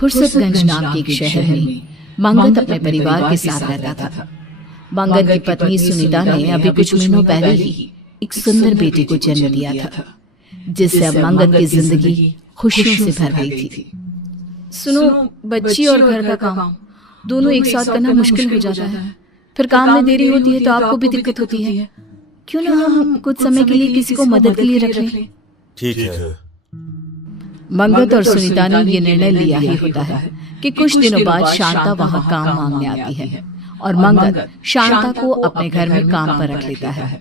फुर्सतगंज नाम के एक शहर में मंगत अपने परिवार के साथ रहता था। मंगत की पत्नी सुनीता ने अभी कुछ महीनों पहले ही एक सुंदर बेटे को जन्म दिया था, जिससे अब मंगत की जिंदगी खुशियों से भर गई थी। सुनो, बच्ची और घर का काम दोनों एक साथ करना मुश्किल हो जाता है। फिर काम में देरी होती है तो आपको भी दिक्कत होती है। क्यों ना हम कुछ समय के लिए किसी को मदद के लिए रख लें? ठीक है। मंगत और सुनीता ने ये निर्णय लिया ही होता है कि कुछ दिनों बाद शांता वहाँ काम मांगने आती है और मंगत शांता को अपने घर में काम पर रख लेता है।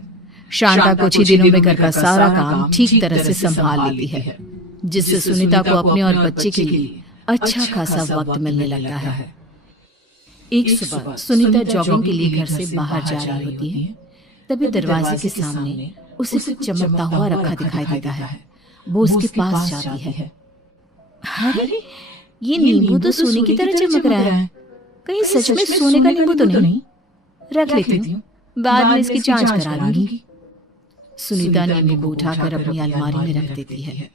शांता कुछ ही दिनों में घर का सारा काम ठीक तरह से संभाल लेती है, जिससे सुनीता को अपने और बच्चे के लिए अच्छा खासा वक्त मिलने लगता है। एक सुबह सुनीता जॉगिंग के लिए घर से बाहर जा रही होती है, तभी दरवाजे के सामने उसे कुछ चमकता हुआ रखा दिखाई देता है। वो उसके पास जाती है। अरे, ये नींबू तो सोने की तरह चमक रहा है। कहीं सच में सोने का नींबू तो नहीं? रख लेती हूँ, बाद में इसकी जांच करा लूंगी। सुनीता नींबू को उठाकर अपनी अलमारी में रख देती है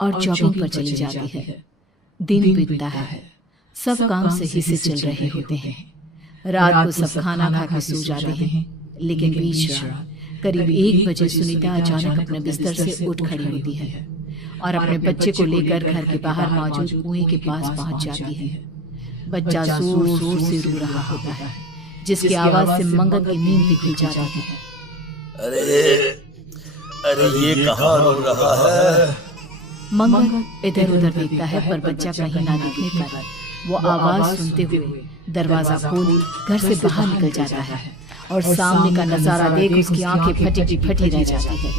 और जॉगिंग पर चली जाती है। दिन बीतता है, सब काम सही से चल रहे होते हैं। रात को सब खाना खा के सो जाते हैं, लेकिन बीच रात करीब 1 बजे सुनीता अचानक अपने बिस्तर से उठ खड़ी होती है और अपने बच्चे को लेकर घर के बाहर मौजूद कुएं के पास पहुंच जाती है। बच्चा जोर जोर से रो रहा होता है, जिसकी आवाज से मंगत की नींद भी खुल जाती है। अरे अरे, ये कहाँ रो रहा है? मंगत इधर उधर देखता है, पर बच्चा कहीं ना दिखने पर वो आवाज सुनते हुए दरवाजा खोल घर से बाहर निकल जाता है और सामने का नजारा देख उसकी आंखें फटी की फटी रह जाती है,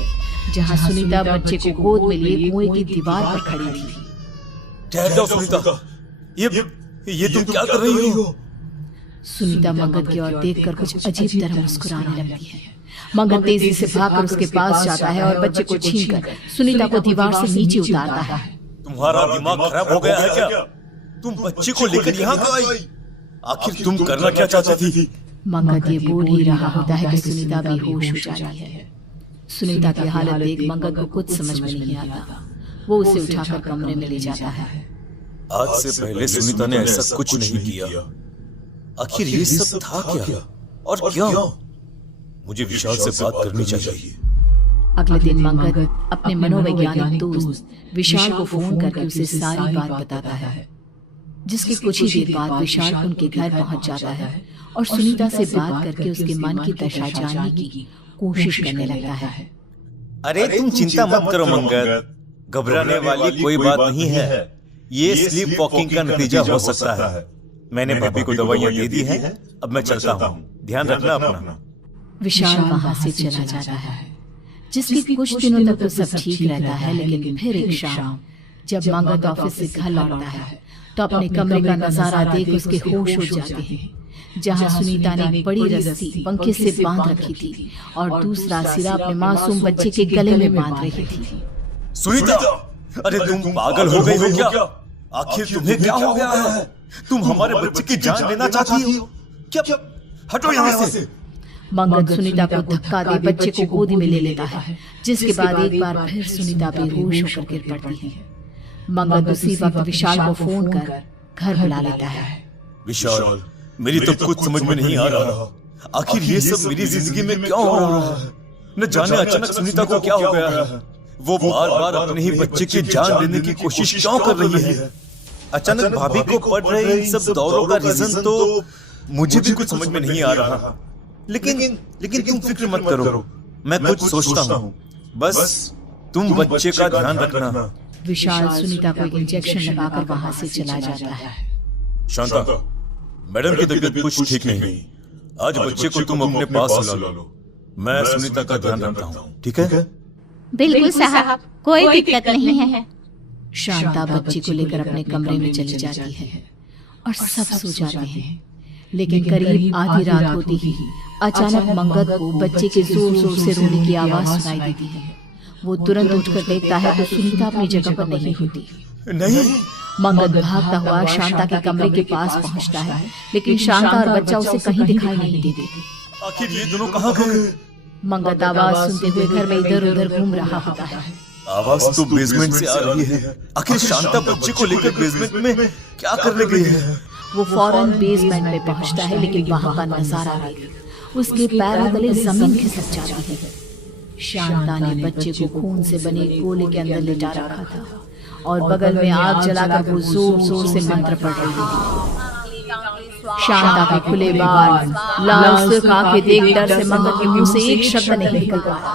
जहां सुनीता बच्चे को गोद में लिए कुएं की दीवार पर खड़ी थी। ठहर जाओ सुनीता, ये तुम क्या कर रही हो? सुनीता मंगत की ओर देखकर कुछ अजीब तरह मुस्कुराने लगती है। मंगत तेजी से भागकर उसके पास जाता है और बच्चे को छीनकर सुनीता को दीवार से नीचे उतारता है। तुम्हारा दिमाग खराब हो गया है क्या? तुम बच्चे को लेकर यहाँ क्यों आई? आखिर तुम करना क्या चाहती थी? मंगत ये बोल ही रहा होता है कि सुनीता बेहोश हो जाती है। सुनीता की हालत देख मंगत को कुछ समझ में नहीं आता। वो उसे उठाकर कमरे में ले जाता है। आज से पहले सुनीता ने ऐसा कुछ नहीं किया। आखिर ये सब था क्या और क्यों? मुझे विशाल से बात करनी चाहिए। अगले दिन मंगत अपने मनोवैज्ञानिक दोस्त विशाल को फोन करके उसे सारी बात बताता है, जिसके कुछ ही देर बाद विशाल उनके घर पहुंच जाता है और सुनीता से बात करके उसके मन की दशा जानने की कोशिश करने लगता है। अरे तुम चिंता मत करो मंगत, घबराने वाली कोई बात नहीं है। ये स्लीप वॉकिंग का नतीजा हो सकता है। मैंने भाभी को दवाइयाँ दे दी हैं, अब मैं चलता हूँ। ध्यान रखना अपना। विशाल वहां से चला जाता है, जिसके कुछ दिनों तक तो सब ठीक रहता है, लेकिन फिर एक शाम जब मंगत ऑफिस से घर लौटता है तो अपने कमरे का नजारा देख उसके होश उड़ जाते हैं, जहां सुनीता ने एक बड़ी रस्सी पंखे से बांध रखी थी और दूसरा सिरा अपने मासूम बच्चे के गले में बांध रही थी। सुनीता, अरे तुम पागल हो गई हो क्या? आखिर तुम्हें क्या हो गया है? तुम हमारे बच्चे की जान लेना चाहती हो क्या? हटो यहाँ से। मंगत सुनीता को धक्का दे बच्चे को गोदी में ले लेता है, जिसके बाद एक बार फिर सुनीता बेहोश होकर गिर पड़ती है। मंगत उसी वक्त विशाल को फोन कर घर बुला लेता है। विशाल, मेरी तो कुछ समझ में नहीं आ रहा। आखिर ये सब मेरी जिंदगी में क्यों हो रहा है? न जाने अचानक सुनीता को क्या हो गया है। वो बार बार अपने ही बच्चे की जान लेने की कोशिश क्यों कर रही है? अचानक भाभी को पड़ रहे इन सब दौरों का रीजन तो मुझे भी कुछ समझ में नहीं आ रहा। लेकिन तुम फिक्र मत करो, मैं कुछ सोचता हूँ। बस तुम बच्चे का ध्यान रखना। विशाल सुनीता को एक इंजेक्शन लगाकर वहां से चला जाता है। शांता, मैडम की तबीयत कुछ ठीक नहीं। आज बच्चे को तुम अपने पास ला लो। मैं सुनीता का ध्यान रखता हूँ, ठीक है? बिल्कुल साहब, कोई दिक्कत नहीं है। शांता बच्ची को लेकर अपने कमरे में चली जाती है और सब सो जाते हैं, लेकिन करीब आधी रात होती ही अचानक मंगत को बच्चे के जोर जोर से रोने की आवाज सुनाई देती है। वो तुरंत उठकर देखता है तो सुनीता अपनी जगह पर नहीं होती। नहीं। मंगत भागता हुआ शांता के कमरे के पास पहुंचता है, लेकिन शांता और बच्चा उसे कहीं दिखाई नहीं देते। आखिर ये दोनों कहाँ गए? मंगत आवाज सुनते हुए घर में इधर उधर घूम रहा होता है। आवाज तो बेसमेंट से आ रही है। आखिर शांता बच्चे को लेकर बेसमेंट में क्या करने गई है? वो फौरन बेसमेंट में पहुंचता है, लेकिन वहां का नजारा देख उसके पैरों तले जमीन खिसक जाती है। शांता ने बच्चे को खून से बने गोले के अंदर लेटा रखा था और बगल में आग जलाकर वो जोर जोर से मंत्र पढ़ रही थी। शांता के खुले बाल, लाल सिर्फ आंखें देख डर से मंगत के मुंह से एक शब्द नहीं निकल पाया।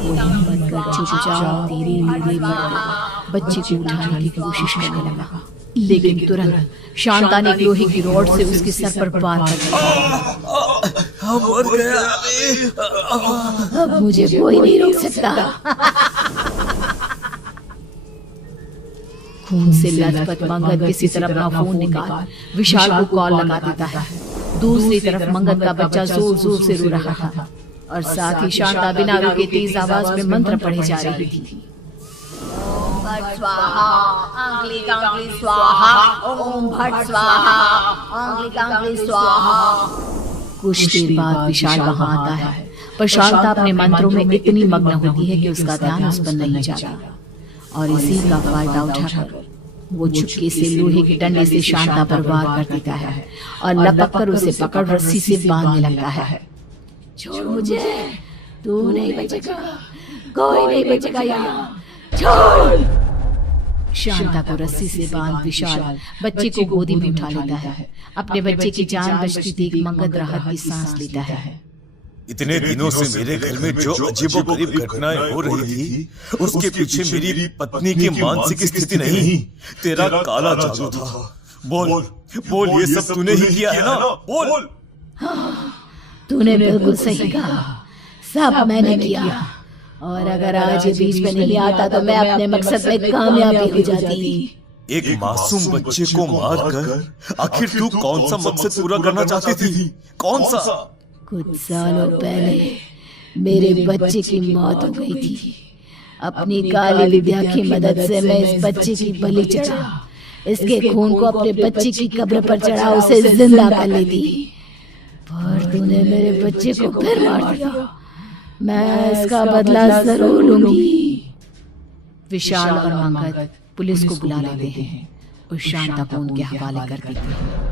वो हिम्मत कर चुपचाप धीरे धीरे बढ़कर बच्चे को उठाने की कोशिश करने लगा, लेकिन तुरंत शांता ने लोहे की रॉड से उसके सर पर वार कर दिया। मर गया। अब मुझे कोई नहीं रोक सकता। खून से लथपथ मंगत किसी तरह अपना फोन निकाल विशाल को कॉल लगा देता है। दूसरी तरफ मंगत का बच्चा जोर जोर से रो रहा था और साथ ही शांता बिना रुके तेज आवाज में मंत्र पढ़ी जा रही थी। ओम भट स्वाहा, अंगली कांगली स्वाहा, ओम भट स्वाहा, अंगली कांगली स्वाहा। कुछ देर बाद विशाल वहां आता है, पर शांता अपने मंत्रों में इतनी मग्न होती है कि उसका ध्यान उस पर नहीं जाता और इसी का फायदा उठाकर वो चुपके से लोहे के डंडे से शांता पर वार कर देता है और लपक कर उसे पकड़ रस्सी से बांधने लगता है। छोड़ मुझे, तू नहीं बचेगा, कोई नहीं बचेगा यहाँ, छोड़। शांता को रस्सी से बांध विशाल बच्चे को गोदी में उठा लेता है। अपने बच्चे की जान बचती देख मंगत राहत की सांस लेता है। इतने दिनों से मेरे घर में जो अजीबोगरीब घटनाएं हो रही थी, उसके पीछे मेरी पत्नी की मानसिक स्थिति नहीं, तेरा काला जादू था। बोल बोल, ये सब तूने ही किया है ना? बोल। तूने बिल्कुल सही कहा, सब मैंने किया। और अगर आज ये बीच में नहीं आता तो मैं अपने मकसद में कामयाबी हो जाती। एक मासूम बच्चे को मारकर आखिर तू कौन सा मकसद पूरा करना चाहती थी? कौन सा? कुछ सालों पहले मेरे बच्चे की मौत हो गई थी। अपनी काली विद्या की मदद से मैं इस बच्चे की बलि चढ़ा, इसके खून को अपने बच्चे की कब्र पर चढ़ा उसे जिंदा कर लेती, पर तूने मेरे बच्चे को फिर मार दिया। मैं इसका बदला जरूर लूंगी। विशाल और मंगत पुलिस को बुला लेते हैं और शांता को उनके हवाले कर देते हैं।